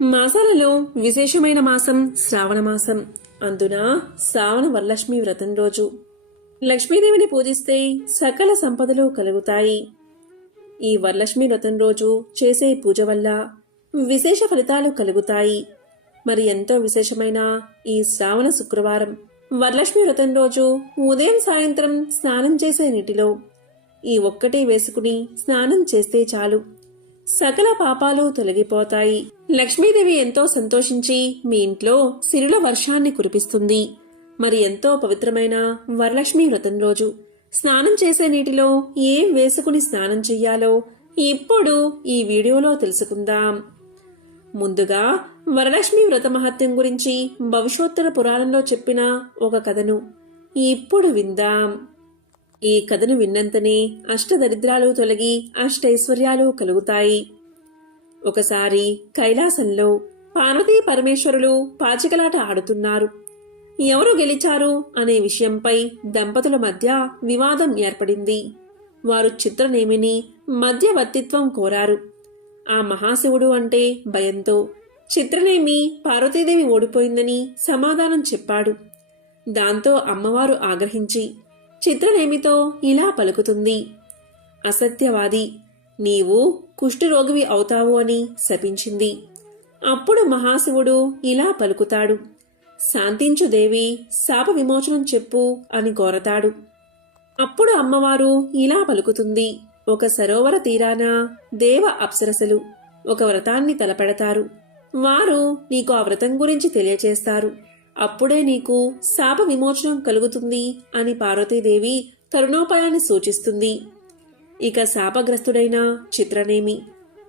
మాసాలలో విశేషమైన మాసం శ్రావణ మాసం. అందున శ్రావణ వరలక్ష్మి వ్రతం రోజు లక్ష్మీదేవిని పూజిస్తే సకల సంపదలు కలుగుతాయి. ఈ వరలక్ష్మి వ్రతం రోజు చేసే పూజ వల్ల విశేష ఫలితాలు కలుగుతాయి. మరి ఎంతో విశేషమైన ఈ శ్రావణ శుక్రవారం వరలక్ష్మి వ్రతం రోజు ఉదయం సాయంత్రం స్నానం చేసే నీటిలో ఈ ఒక్కటే వేసుకుని స్నానం చేస్తే చాలు, సకల పాపాలు తొలగిపోతాయి. లక్ష్మీదేవి ఎంతో సంతోషించి మీ ఇంట్లో సిరుల వర్షాన్ని కురిపిస్తుంది. మరి ఎంతో పవిత్రమైన వరలక్ష్మి వ్రతం రోజు స్నానం చేసే నీటిలో ఏం వేసుకుని స్నానం చెయ్యాలో ఇప్పుడు ఈ వీడియోలో తెలుసుకుందాం. ముందుగా వరలక్ష్మి వ్రత మహత్యం గురించి భవిష్యోత్తర పురాణంలో చెప్పిన ఒక కథను ఇప్పుడు విందాం. ఈ కథను విన్నంతనే అష్టదరిద్రాలు తొలగి అష్టైశ్వర్యాలు కలుగుతాయి. ఒకసారి కైలాసంలో పార్వతీ పరమేశ్వరులు పాచికలాట ఆడుతున్నారు. ఎవరు గెలిచారు అనే విషయంపై దంపతుల మధ్య వివాదం ఏర్పడింది. వారు చిత్రనేమిని మధ్యవర్తిత్వం కోరారు. ఆ మహాశివుడు అంటే భయంతో చిత్రనేమి పార్వతీదేవి ఓడిపోయిందని సమాధానం చెప్పాడు. దాంతో అమ్మవారు ఆగ్రహించి చిత్రనేమితో ఇలా పలుకుతుంది: అసత్యవాది, నీవు కుష్ఠరోగివి అవుతావు అని శపించింది. అప్పుడు మహాశివుడు ఇలా పలుకుతాడు: శాంతించు దేవి, శాప విమోచనం చెప్పు అని కోరతాడు. అప్పుడు అమ్మవారు ఇలా పలుకుతుంది: ఒక సరోవర తీరాన దేవ అప్సరసలు ఒక వ్రతాన్ని తలపెడతారు. వారు నీకు ఆ వ్రతం గురించి తెలియచేస్తారు. అప్పుడే నీకు శాప విమోచనం కలుగుతుంది అని పార్వతీదేవి తరుణోపాయాన్ని సూచిస్తుంది. ఇక శాపగ్రస్తుడైన చిత్రనేమి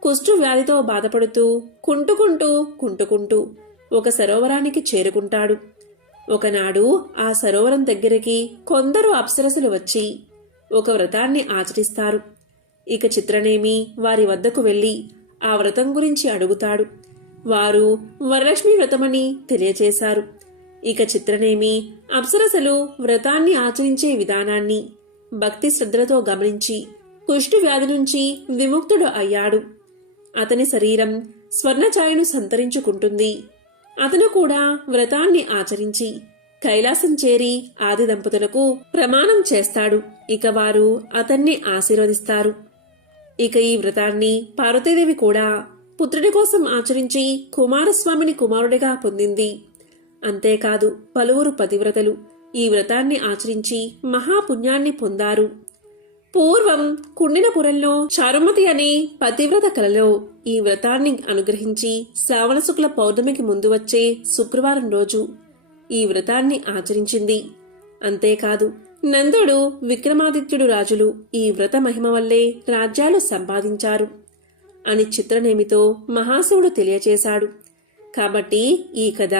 కుష్ఠు వ్యాధితో బాధపడుతూ కుంటుకుంటూ ఒక సరోవరానికి చేరుకుంటాడు. ఒకనాడు ఆ సరోవరం దగ్గరికి కొందరు అప్సరసులు వచ్చి ఒక వ్రతాన్ని ఆచరిస్తారు. ఇక చిత్రనేమి వారి వద్దకు వెళ్లి ఆ వ్రతం గురించి అడుగుతాడు. వారు వరలక్ష్మి వ్రతమని తెలియచేశారు. ఇక చిత్రనేమి అప్సరసలు వ్రతాన్ని ఆచరించే విధానాన్ని భక్తి శ్రద్ధలతో గమనించి కుష్ఠు వ్యాధి నుంచి విముక్తుడు అయ్యాడు. అతని శరీరం స్వర్ణఛాయను సంతరించుకుంటుంది. అతను కూడా వ్రతాన్ని ఆచరించి కైలాసం చేరి ఆది దంపతులకు ప్రమాణం చేస్తాడు. ఇక వారు అతన్ని ఆశీర్వదిస్తారు. ఇక ఈ వ్రతాన్ని పార్వతీదేవి కూడా పుత్రుడి కోసం ఆచరించి కుమారస్వామిని కుమారుడిగా పొందింది. అంతేకాదు పలువురు పతివ్రతలు ఈ వ్రతాన్ని ఆచరించి మహాపుణ్యాన్ని పొందారు. పూర్వం కుండినపురంలో చారుమతి అనే పతివ్రత కలలో ఈ వ్రతాన్ని అనుగ్రహించి శ్రావణ శుక్ల పౌర్ణమికి ముందు వచ్చే శుక్రవారం రోజు ఈ వ్రతాన్ని ఆచరించింది. అంతేకాదు నందుడు, విక్రమాదిత్యుడు రాజులు ఈ వ్రత మహిమ వల్లే రాజ్యాలు సంపాదించారు అని చిత్రనేమితో మహాశివుడు తెలియచేశాడు. కాబట్టి ఈ కథ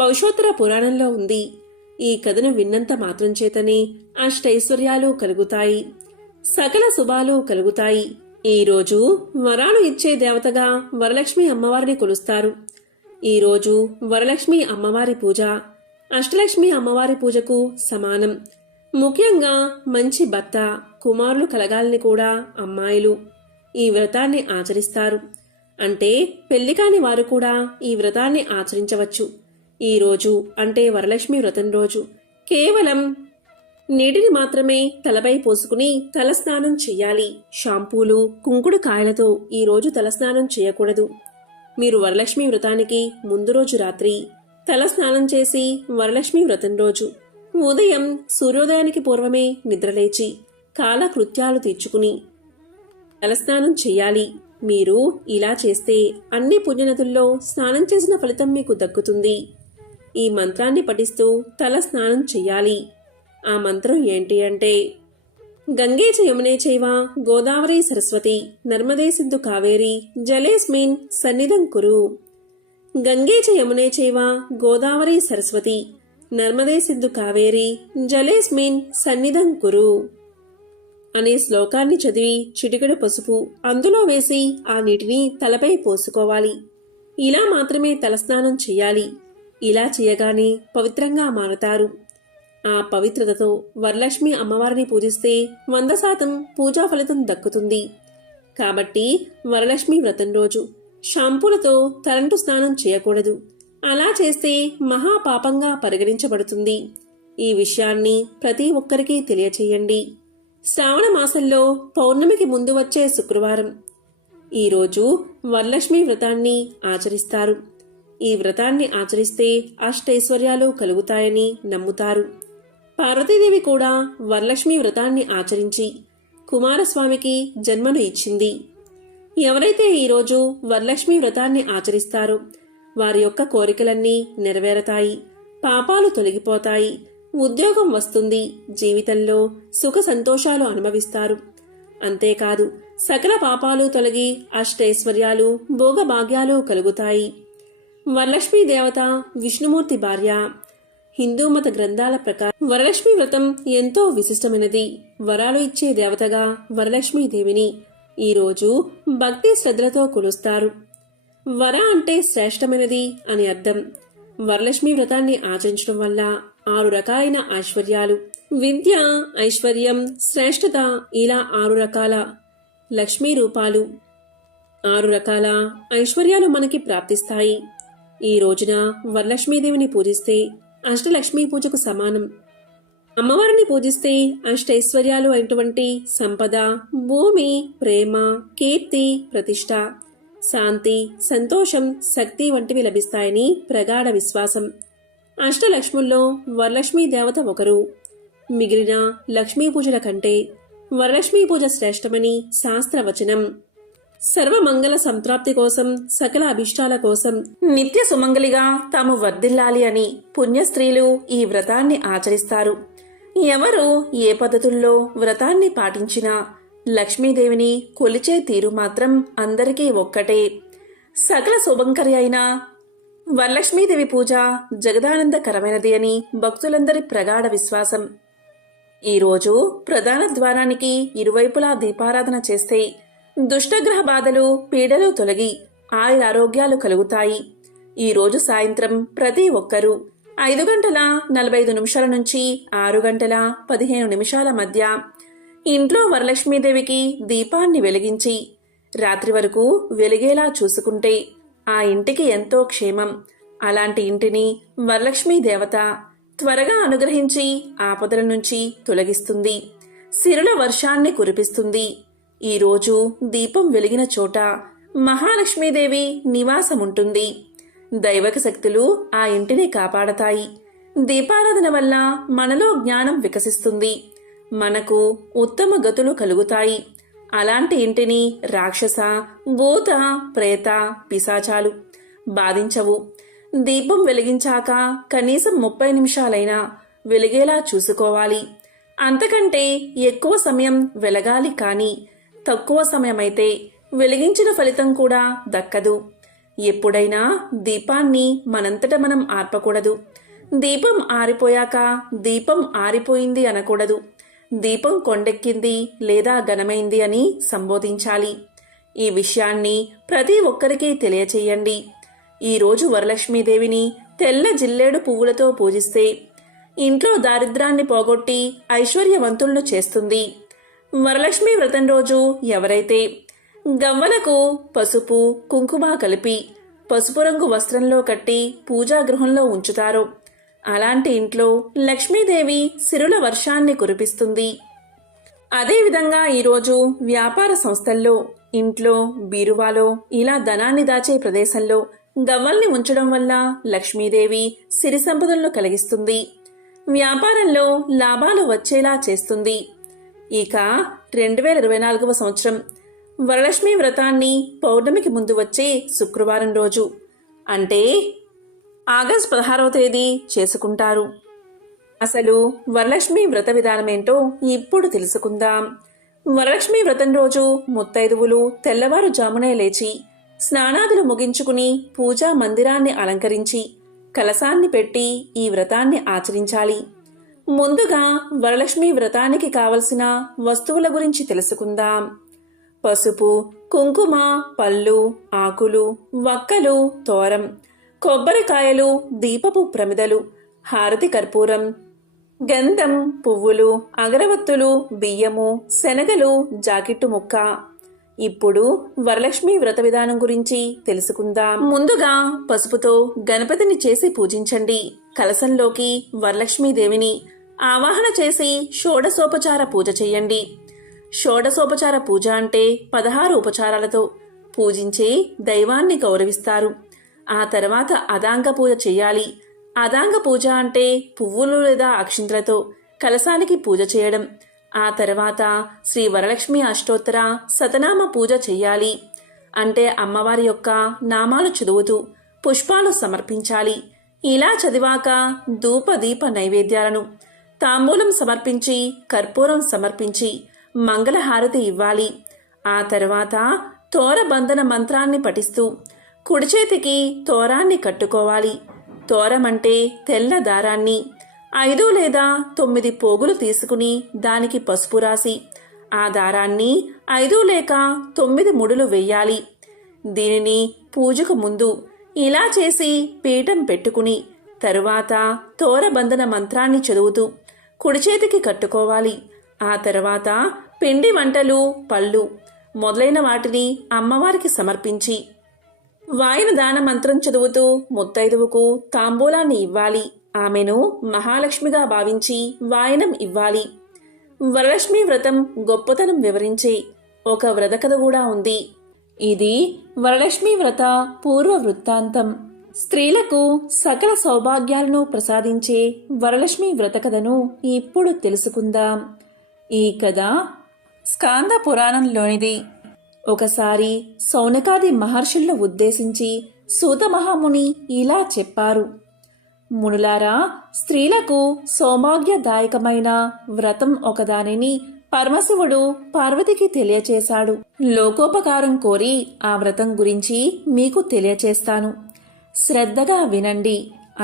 భవిష్యోత్తర పురాణంలో ఉంది. ఈ కథను విన్నంత మాత్రం చేతనే అష్టైశ్వర్యాలు కలుగుతాయి, సకల శుభాలు కలుగుతాయి. ఈ రోజు వరాలు ఇచ్చే దేవతగా వరలక్ష్మి అమ్మవారిని కొలుస్తారు. ఈ రోజు వరలక్ష్మి అమ్మవారి పూజ అష్టలక్ష్మి అమ్మవారి పూజకు సమానం. ముఖ్యంగా మంచి భర్త, కుమారులు కలగాలని కూడా అమ్మాయిలు ఈ వ్రతాన్ని ఆచరిస్తారు. అంటే పెళ్లికాని వారు కూడా ఈ వ్రతాన్ని ఆచరించవచ్చు. ఈ రోజు అంటే వరలక్ష్మి వ్రతం రోజు కేవలం నీటిని మాత్రమే తలపై పోసుకుని తలస్నానం చెయ్యాలి. షాంపూలు, కుంకుడు కాయలతో ఈ రోజు తలస్నానం చేయకూడదు. మీరు వరలక్ష్మి వ్రతానికి ముందు రోజు రాత్రి తలస్నానం చేసి వరలక్ష్మి వ్రతం రోజు ఉదయం సూర్యోదయానికి పూర్వమే నిద్రలేచి కాలకృత్యాలు తీర్చుకుని తలస్నానం చెయ్యాలి. మీరు ఇలా చేస్తే అన్ని పుణ్యనదుల్లో స్నానం చేసిన ఫలితం మీకు దక్కుతుంది. ఈ మంత్రాన్ని పఠిస్తూ తల స్నానం చెయ్యాలి. ఆ మంత్రం ఏంటి అంటే: గంగే చ యమునే చైవ గోదావరి సరస్వతి నర్మదే సింధు కావేరి జలేస్మిన్ సన్నిధం కురు. గంగే చ యమునే చైవ గోదావరి సరస్వతి నర్మదే సింధు కావేరి జలేస్మిన్ సన్నిధం కురు అనే శ్లోకాన్ని చదివి చిటికెడు పసుపు అందులో వేసి ఆ నీటిని తలపై పోసుకోవాలి. ఇలా మాత్రమే తలస్నానం చెయ్యాలి. ఇలా చేయగానే పవిత్రంగా మారతారు. ఆ పవిత్రతతో వరలక్ష్మి అమ్మవారిని పూజిస్తే 100% పూజా ఫలితం దక్కుతుంది. కాబట్టి వరలక్ష్మి వ్రతం రోజు షాంపూలతో తలంటు స్నానం చేయకూడదు. అలా చేస్తే మహాపాపంగా పరిగణించబడుతుంది. ఈ విషయాన్ని ప్రతి ఒక్కరికి తెలియచేయండి. శ్రావణ మాసంలో పౌర్ణమికి ముందు వచ్చే శుక్రవారం. ఈరోజు వరలక్ష్మి వ్రతాన్ని ఆచరిస్తారు. ఈ వ్రతాన్ని ఆచరిస్తే అష్టైశ్వర్యాలు కలుగుతాయని నమ్ముతారు. పార్వతీదేవి కూడా వరలక్ష్మి వ్రతాన్ని ఆచరించి కుమారస్వామికి జన్మను ఇచ్చింది. ఎవరైతే ఈరోజు వరలక్ష్మి వ్రతాన్ని ఆచరిస్తారో వారి యొక్క కోరికలన్నీ నెరవేరతాయి, పాపాలు తొలగిపోతాయి, ఉద్యోగం వస్తుంది, జీవితంలో సుఖ సంతోషాలు అనుభవిస్తారు. అంతేకాదు సకల పాపాలు తొలగి అష్టైశ్వర్యాలు భోగభాగ్యాలు కలుగుతాయి. వరలక్ష్మీ దేవత విష్ణుమూర్తి భార్య. హిందూ మత గ్రంథాల ప్రకారం వరలక్ష్మి వ్రతం ఎంతో విశిష్టమైనది. వరాలు ఇచ్చే దేవతగా వరలక్ష్మీదేవిని ఈరోజు భక్తి శ్రద్ధలతో కొలుస్తారు. వర అంటే శ్రేష్టమైనది అని అర్థం. వరలక్ష్మి వ్రతాన్ని ఆచరించడం వల్ల 6 రకాలైన ఐశ్వర్యాలు, విద్య, ఐశ్వర్యం, శ్రేష్టత, ఇలా 6 రకాల లక్ష్మీ రూపాలు, 6 రకాల ఐశ్వర్యాలు మనకి ప్రాప్తిస్తాయి. ఈ రోజున వరలక్ష్మీదేవిని పూజిస్తే అష్టలక్ష్మీ పూజకు సమానం. అమ్మవారిని పూజిస్తే అష్టైశ్వర్యాలు అయినటువంటి సంపద, భూమి, ప్రేమ, కీర్తి, ప్రతిష్ట, శాంతి, సంతోషం, శక్తి వంటివి లభిస్తాయని ప్రగాఢ విశ్వాసం. అష్టలక్ష్ముల్లో వరలక్ష్మీ దేవత ఒకరు. మిగిలిన లక్ష్మీ పూజల కంటే వరలక్ష్మీ పూజ శ్రేష్టమని శాస్త్రవచనం. సర్వమంగళ సంప్రాప్తి కోసం, సకల అభిష్టాల కోసం నిత్య సుమంగళిగా తాము వర్ధిల్లాలి అని పుణ్యస్త్రీలు ఈ వ్రతాన్ని ఆచరిస్తారు. ఎవరు ఏ పద్ధతుల్లో వ్రతాన్ని పాటించినా లక్ష్మీదేవిని కొలిచే తీరు మాత్రం అందరికీ ఒక్కటే. సకల శుభంకరి అయిన వరలక్ష్మీదేవి పూజ జగదానందకరమైనది అని భక్తులందరి ప్రగాఢ విశ్వాసం. ఈరోజు ప్రధాన ద్వారానికి ఇరువైపులా దీపారాధన చేస్తే దుష్టగ్రహ బాధలు, పీడలు తొలగి ఆయురారోగ్యాలు కలుగుతాయి. ఈరోజు సాయంత్రం ప్రతి ఒక్కరూ 5:45 నుంచి 6:15 మధ్య ఇంట్లో వరలక్ష్మీదేవికి దీపాన్ని వెలిగించి రాత్రి వరకు వెలిగేలా చూసుకుంటే ఆ ఇంటికి ఎంతో క్షేమం. అలాంటి ఇంటిని వరలక్ష్మీ దేవత త్వరగా అనుగ్రహించి ఆపదల నుంచి తొలగిస్తుంది, సిరుల వర్షాన్ని కురిపిస్తుంది. ఈరోజు దీపం వెలిగిన చోట మహాలక్ష్మీదేవి నివాసముంటుంది. దైవక శక్తులు ఆ ఇంటిని కాపాడతాయి. దీపారాధన వల్ల మనలో జ్ఞానం వికసిస్తుంది, మనకు ఉత్తమ గతులు కలుగుతాయి. అలాంటి ఇంటిని రాక్షస, భూత, ప్రేత, పిశాచాలు బాధించవు. దీపం వెలిగించాక కనీసం 30 నిమిషాలైనా వెలిగేలా చూసుకోవాలి. అంతకంటే ఎక్కువ సమయం వెలగాలి, కానీ తక్కువ సమయమైతే వెలిగించిన ఫలితం కూడా దక్కదు. ఎప్పుడైనా దీపాన్ని మనంతట మనం ఆర్పకూడదు. దీపం ఆరిపోయాక దీపం ఆరిపోయింది అనకూడదు. దీపం కొండెక్కింది లేదా ఘనమైంది అని సంబోధించాలి. ఈ విషయాన్ని ప్రతి ఒక్కరికి తెలియచేయండి. ఈరోజు వరలక్ష్మీదేవిని తెల్ల జిల్లేడు పువ్వులతో పూజిస్తే ఇంట్లో దారిద్రాన్ని పోగొట్టి ఐశ్వర్యవంతులను చేస్తుంది. వరలక్ష్మి వ్రతం రోజు ఎవరైతే గవ్వలకు పసుపు, కుంకుమ కలిపి పసుపు రంగు వస్త్రంలో కట్టి పూజాగృహంలో ఉంచుతారో అలాంటి ఇంట్లో లక్ష్మీదేవి సిరుల వర్షాన్ని కురిపిస్తుంది. అదేవిధంగా ఈరోజు వ్యాపార సంస్థల్లో, ఇంట్లో, బీరువాలో, ఇలా ధనాన్ని దాచే ప్రదేశంలో గవ్వల్ని ఉంచడం వల్ల లక్ష్మీదేవి సిరి సంపదలను కలిగిస్తుంది. వ్యాపారంలో లాభాలు వచ్చేలా చేస్తుంది. ఇక 2024వ సంవత్సరం వరలక్ష్మి వ్రతాన్ని పౌర్ణమికి ముందు వచ్చే శుక్రవారం రోజు అంటే ఆగస్టు 16వ తేదీ చేసుకుంటారు. అసలు వరలక్ష్మి వ్రత విధానమేంటో ఇప్పుడు తెలుసుకుందాం. వరలక్ష్మి వ్రతం రోజు ముత్తైదువులు తెల్లవారుజామునే లేచి స్నానాదులు ముగించుకుని పూజా మందిరాన్ని అలంకరించి కలశాన్ని పెట్టి ఈ వ్రతాన్ని ఆచరించాలి. ముందుగా వరలక్ష్మి వ్రతానికి కావలసిన వస్తువుల గురించి తెలుసుకుందాం. పసుపు, కుంకుమ, పళ్ళు, ఆకులు, వక్కలు, తోరం, కొబ్బరికాయలు, దీపపు ప్రమిదలు, హారతి కర్పూరం, గంధం, పువ్వులు, అగరవత్తులు, బియ్యము, శనగలు, జాకెట్టు ముక్క, ఇప్పుడు వరలక్ష్మి వ్రత విధానం గురించి తెలుసుకుందాం. ముందుగా పసుపుతో గణపతిని చేసి పూజించండి. కలశంలోకి వరలక్ష్మీదేవిని ఆవాహన చేసి షోడశోపచార పూజ చేయండి. షోడశోపచార పూజ అంటే 16 ఉపచారాలతో పూజించే దైవాన్ని గౌరవిస్తారు. ఆ తర్వాత అదాంగ పూజ చేయాలి. అదాంగ పూజ అంటే పువ్వులు లేదా అక్షింతలతో కలశానికి పూజ చేయడం. ఆ తర్వాత శ్రీ వరలక్ష్మి అష్టోత్తర శతనామ పూజ చెయ్యాలి. అంటే అమ్మవారి యొక్క నామాలు చదువుతూ పుష్పాలు సమర్పించాలి. ఇలా చదివాక ధూప దీప నైవేద్యాలను తాంబూలం సమర్పించి కర్పూరం సమర్పించి మంగళహారతి ఇవ్వాలి. ఆ తర్వాత తోరబంధన మంత్రాన్ని పఠిస్తూ కుడి చేతికి తోరాన్ని కట్టుకోవాలి. తోరమంటే తెల్ల దారాన్ని 5 లేదా 9 పోగులు తీసుకుని దానికి పసుపు రాసి ఆ దారాన్ని 5 లేక 9 ముడులు వెయ్యాలి. దీనిని పూజకు ముందు ఇలా చేసి పీఠం పెట్టుకుని తరువాత తోరబంధన మంత్రాన్ని చదువుతూ కుడి చేతికి కట్టుకోవాలి. ఆ తర్వాత పిండి వంటలు పళ్ళు మొదలైన వాటిని అమ్మవారికి సమర్పించి వాయన దాన మంత్రం చదువుతూ ముత్తైదువుకు తాంబూలాన్ని ఇవ్వాలి. ఆమెను మహాలక్ష్మిగా భావించి వాయనం ఇవ్వాలి. వరలక్ష్మి వ్రతం గొప్పతనం వివరించే ఒక వ్రత కథ కూడా ఉంది. ఇది వరలక్ష్మి వ్రత పూర్వ వృత్తాంతం. స్త్రీలకు సకల సౌభాగ్యాలను ప్రసాదించే వరలక్ష్మి వ్రత కథను ఇప్పుడు తెలుసుకుందాం. ఈ కథ స్కాంద పురాణంలోనిది. ఒకసారి సౌనకాది మహర్షులను ఉద్దేశించి సూత మహాముని ఇలా చెప్పారు. మునులారా, స్త్రీలకు సౌభాగ్యదాయకమైన వ్రతం ఒకదానిని పరమశివుడు పార్వతికి తెలియచేశాడు. లోకోపకారం కోరి ఆ వ్రతం గురించి మీకు తెలియచేస్తాను. శ్రద్ధగా వినండి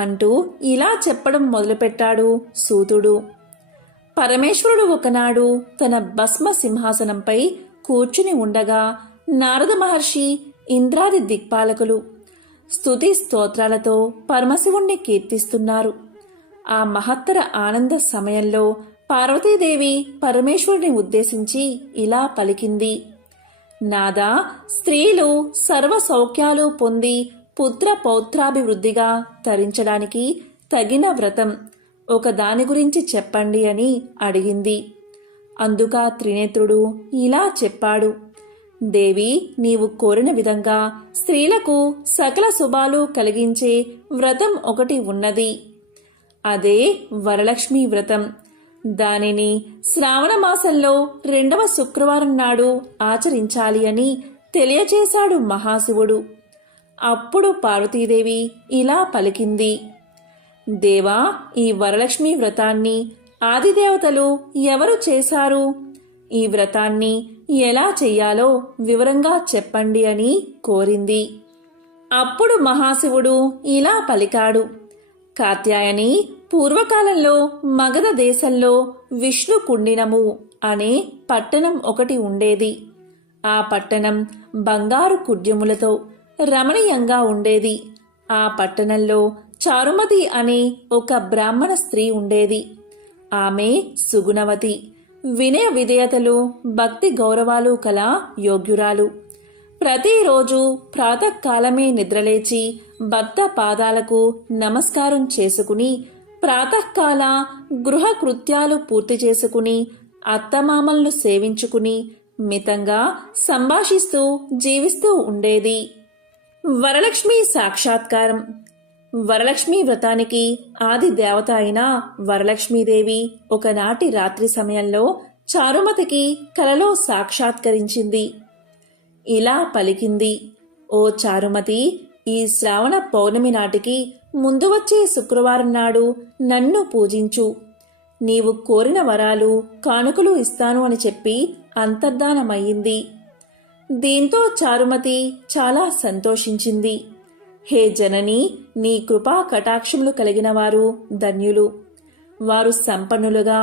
అంటూ ఇలా చెప్పడం మొదలుపెట్టాడు సూతుడు. పరమేశ్వరుడు ఒకనాడు తన భస్మ సింహాసనంపై కూర్చుని ఉండగా నారద మహర్షి ఇంద్రాది దిక్పాలకులు స్తుతి స్తోత్రాలతో పరమశివుణ్ణి కీర్తిస్తున్నారు. ఆ మహత్తర ఆనంద సమయంలో పార్వతీదేవి పరమేశ్వరుని ఉద్దేశించి ఇలా పలికింది. నాదా, స్త్రీలు సర్వ సౌఖ్యాలు పొంది పుత్ర పౌత్రాభివృద్ధిగా తరించడానికి తగిన వ్రతం ఒక దాని గురించి చెప్పండి అని అడిగింది. అందుక త్రినేత్రుడు ఇలా చెప్పాడు. దేవి, నీవు కోరిన విధంగా స్త్రీలకు సకల శుభాలు కలిగించే వ్రతం ఒకటి ఉన్నది. అదే వరలక్ష్మి వ్రతం. దానిని శ్రావణ మాసంలో 2వ శుక్రవారం నాడు ఆచరించాలి అని తెలియచేశాడు మహాశివుడు. అప్పుడు పార్వతీదేవి ఇలా పలికింది. దేవా, ఈ వరలక్ష్మి వ్రతాన్ని ఆదిదేవతలు ఎవరు చేశారు? ఈ వ్రతాన్ని ఎలా చెయ్యాలో వివరంగా చెప్పండి అని కోరింది. అప్పుడు మహాశివుడు ఇలా పలికాడు. కాత్యాయని, పూర్వకాలంలో మగధ దేశంలో విష్ణు కుండినము అనే పట్టణం ఒకటి ఉండేది. ఆ పట్టణం బంగారు కుడ్యములతో రమణీయంగా ఉండేది. ఆ పట్టణంలో చారుమతి అనే ఒక బ్రాహ్మణ స్త్రీ ఉండేది. ఆమె సుగుణవతి, వినయ విధేయతలు, భక్తి గౌరవాలు కల యోగ్యురాలు. ప్రతిరోజు ప్రాతకాలమే నిద్రలేచి భర్త పాదాలకు నమస్కారం చేసుకుని ప్రాతకాల గృహ కృత్యాలు పూర్తి చేసుకుని అత్తమామలను సేవించుకుని మితంగా సంభాషిస్తూ జీవిస్తూ ఉండేది. వరలక్ష్మి సాక్షాత్కారం. వరలక్ష్మి వ్రతానికి ఆది దేవత అయిన వరలక్ష్మీదేవి ఒకనాటి రాత్రి సమయంలో చారుమతికి కలలో సాక్షాత్కరించింది. ఇలా పలికింది. ఓ చారుమతి, ఈ శ్రావణ పౌర్ణమి నాటికి ముందు వచ్చే శుక్రవారం నాడు నన్ను పూజించు. నీవు కోరిన వరాలు కానుకలు ఇస్తాను అని చెప్పి అంతర్ధానమయ్యింది. దీంతో చారుమతి చాలా సంతోషించింది. హే జనని, నీ కృపా కటాక్షములు కలిగిన వారు ధన్యులు. వారు సంపన్నులుగా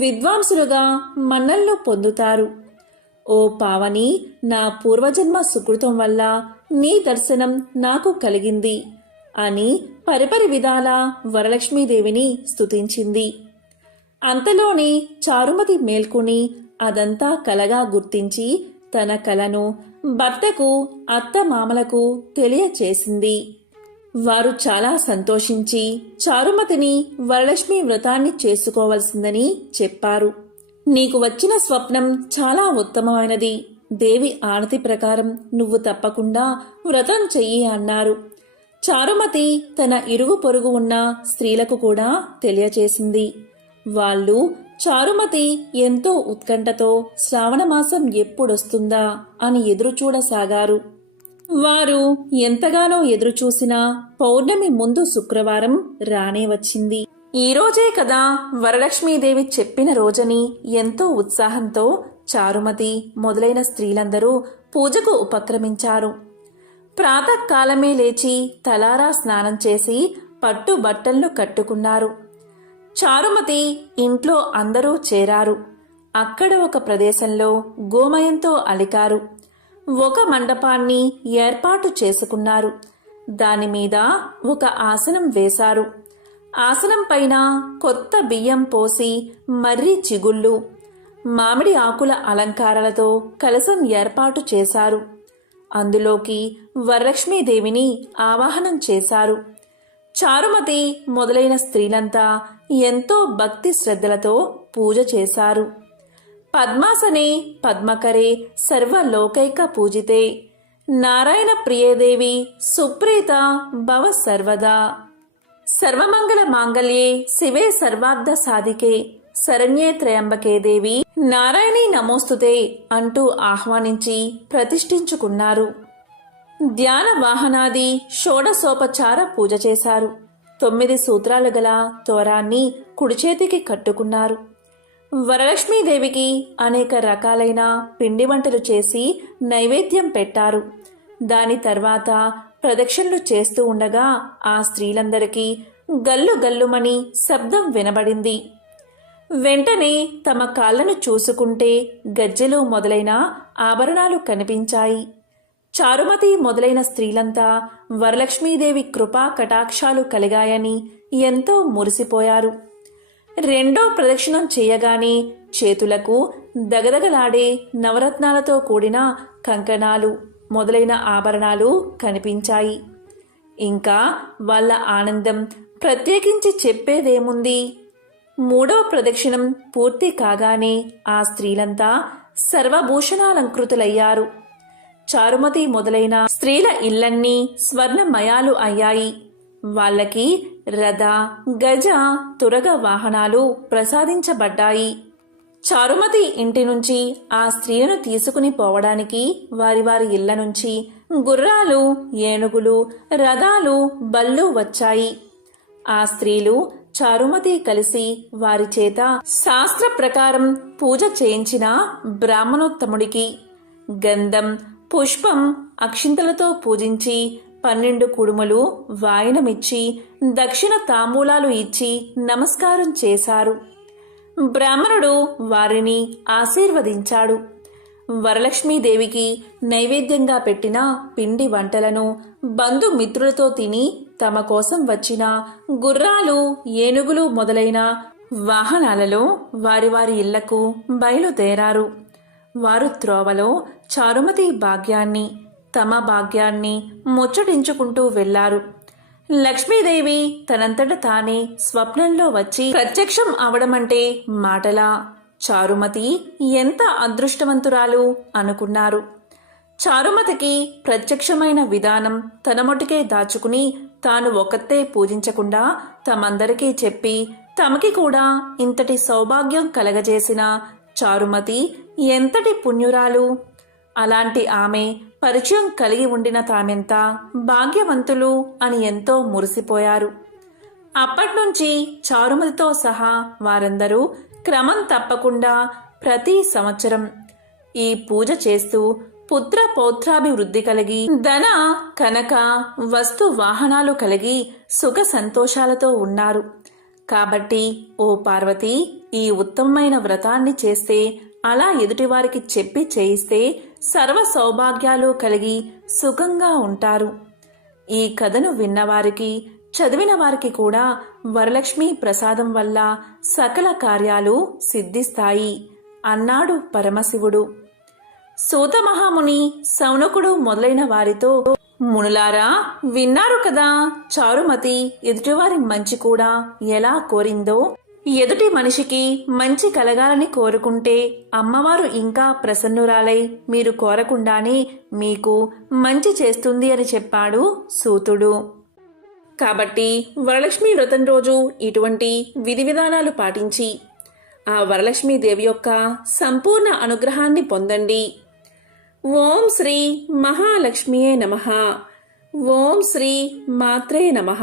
విద్వాంసులుగా మన్నలను పొందుతారు. ఓ పావని, నా పూర్వజన్మ సుకృతం వల్ల నీ దర్శనం నాకు కలిగింది అని పరిపరి విధాల వరలక్ష్మీదేవిని స్తుతించింది. అంతలోనే చారుమతి మేల్కొని అదంతా కలగా గుర్తించి తన కలను భర్తకు అత్తమామలకు తెలియచేసింది. వారు చాలా సంతోషించి చారుమతిని వరలక్ష్మి వ్రతాన్ని చేసుకోవలసిందని చెప్పారు. నీకు వచ్చిన స్వప్నం చాలా ఉత్తమమైనది. దేవి ఆనతి ప్రకారం నువ్వు తప్పకుండా వ్రతం చెయ్యి అన్నారు. చారుమతి తన ఇరుగు పొరుగు ఉన్న స్త్రీలకు కూడా తెలియచేసింది. వాళ్ళు చారుమతి ఎంతో ఉత్కంఠతో శ్రావణమాసం ఎప్పుడొస్తుందా అని ఎదురుచూడసాగారు. వారు ఎంతగానో ఎదురుచూసినా పౌర్ణమి ముందు శుక్రవారం రానే వచ్చింది. ఈ రోజే కదా వరలక్ష్మీదేవి చెప్పిన రోజని ఎంతో ఉత్సాహంతో చారుమతి మొదలైన స్త్రీలందరూ పూజకు ఉపక్రమించారు. ప్రాతకాలమే లేచి తలారా స్నానం చేసి పట్టు బట్టలను కట్టుకున్నారు. చారుమతి ఇంట్లో అందరూ చేరారు. అక్కడ ఒక ప్రదేశంలో గోమయంతో అలికారు. ఒక మండపాన్ని ఏర్పాటు చేసుకున్నారు. దానిమీద ఒక ఆసనం వేశారు. ఆసనం పైన కొత్త బియ్యం పోసి మర్రి చిగుళ్ళు, మామిడి ఆకుల అలంకారాలతో కలశం ఏర్పాటు చేశారు. అందులోకి వరలక్ష్మీదేవిని ఆవాహనం చేశారు. చారుమతి మొదలైన స్త్రీలంతా ఎంతో భక్తి శ్రద్ధలతో పూజ చేశారు. పద్మాసనే పద్మకరే సర్వలోకైక పూజితే నారాయణ ప్రియదేవి సుప్రీత భవ సర్వదా సర్వమంగళ మాంగళ్యే శివే సర్వార్థ సాధికే శరణ్యే త్రయంబకే దేవి నారాయణీ నమోస్తుతే అంటూ ఆహ్వానించి ప్రతిష్ఠించుకున్నారు. ధ్యాన వాహనాది షోడశోపచార పూజ చేశారు. 9 సూత్రాలు గల తోరాన్ని కుడిచేతికి కట్టుకున్నారు. వరలక్ష్మీదేవికి అనేక రకాలైన పిండి వంటలు చేసి నైవేద్యం పెట్టారు. దాని తర్వాత ప్రదక్షిణలు చేస్తూ ఉండగా ఆ స్త్రీలందరికీ గల్లు గల్లుమని శబ్దం వినబడింది. వెంటనే తమ కాళ్లను చూసుకుంటే గజ్జెలు మొదలైన ఆభరణాలు కనిపించాయి. చారుమతి మొదలైన స్త్రీలంతా వరలక్ష్మీదేవి కృపా కటాక్షాలు కలిగాయని ఎంతో మురిసిపోయారు. రెండో ప్రదక్షిణం చేయగానే చేతులకు దగదగలాడే నవరత్నాలతో కూడిన కంకణాలు మొదలైన ఆభరణాలు కనిపించాయి. ఇంకా వాళ్ళ ఆనందం ప్రత్యేకించి చెప్పేదేముంది. మూడో ప్రదక్షిణం పూర్తి కాగానే ఆ స్త్రీలంతా సర్వభూషణాలంకృతులయ్యారు. చారుమతి మొదలైన స్త్రీల ఇళ్లన్నీ స్వర్ణమయాలు అయ్యాయి. వాళ్ళకి రథ, గజ, తురగ వాహనాలు ప్రసాదించబడ్డాయి. చారుమతి ఇంటి నుంచి ఆ స్త్రీలను తీసుకుని పోవడానికి వారి వారి ఇళ్ల నుంచి గుర్రాలు, ఏనుగులు, రథాలు, బళ్ళు వచ్చాయి. ఆ స్త్రీలు చారుమతి కలిసి వారి చేత శాస్త్ర ప్రకారం పూజ చేయించిన బ్రాహ్మణోత్తముడికి గంధం, పుష్పం, అక్షింతలతో పూజించి 12 కుడుములు వాయనమిచ్చి దక్షిణ తాంబూలాలు ఇచ్చి నమస్కారం చేశారు. బ్రాహ్మణుడు వారిని ఆశీర్వదించాడు. వరలక్ష్మీదేవికి నైవేద్యంగా పెట్టిన పిండి వంటలను బంధుమిత్రులతో తిని తమ కోసం వచ్చిన గుర్రాలు, ఏనుగులు మొదలైన వాహనాలలో వారి వారి ఇళ్లకు బయలుదేరారు. వారు త్రోవలో చారుమతి భాగ్యాన్ని, తమ భాగ్యాన్ని ముచ్చటించుకుంటూ వెళ్లారు. లక్ష్మీదేవి తనంతట తానే స్వప్నంలో వచ్చి ప్రత్యక్షం అవడమంటే మాటలా? చారుమతి ఎంత అదృష్టవంతురాలు అనుకున్నారు. చారుమతికి ప్రత్యక్షమైన విధానం తన మటుకే దాచుకుని తాను ఒక్కతే పూజించకుండా తమందరికీ చెప్పి తమకి కూడా ఇంతటి సౌభాగ్యం కలగజేసిన చారుమతి ఎంతటి పుణ్యురాలు. అలాంటి ఆమె పరిచయం కలిగి ఉండిన తామెంత భాగ్యవంతులు అని ఎంతో మురిసిపోయారు. అప్పట్నుంచి చారుమతితో సహా వారందరూ క్రమం తప్పకుండా ప్రతి సంవత్సరం ఈ పూజ చేస్తూ పుత్ర పౌత్రాభివృద్ధి కలిగి ధన, కనక, వస్తు వాహనాలు కలిగి సుఖ సంతోషాలతో ఉన్నారు. కాబట్టి ఓ పార్వతి, ఈ ఉత్తమమైన వ్రతాన్ని చేస్తే, అలా ఎదుటివారికి చెప్పి చేయిస్తే సర్వ సౌభాగ్యాలు కలిగి సుఖంగా ఉంటారు. ఈ కథను విన్నవారికి, చదివిన వారికి కూడా వరలక్ష్మి ప్రసాదం వల్ల సకల కార్యాలు సిద్ధిస్తాయి అన్నాడు పరమశివుడు. సూత మహాముని, సౌనకుడు మొదలైన వారితో, మునులారా, విన్నారు కదా, చారుమతి ఎదుటివారి మంచి కూడా ఎలా కోరిందో. ఎదుటి మనిషికి మంచి కలగాలని కోరుకుంటే అమ్మవారు ఇంకా ప్రసన్నురాలై మీరు కోరకుండానే మీకు మంచి చేస్తుంది అని చెప్పాడు సూతుడు. కాబట్టి వరలక్ష్మి వ్రతం రోజు ఇటువంటి విధి విధానాలు పాటించి ఆ వరలక్ష్మీదేవి యొక్క సంపూర్ణ అనుగ్రహాన్ని పొందండి. ఓం శ్రీ మహాలక్ష్మియే నమః. ఓం శ్రీ మాత్రే నమః.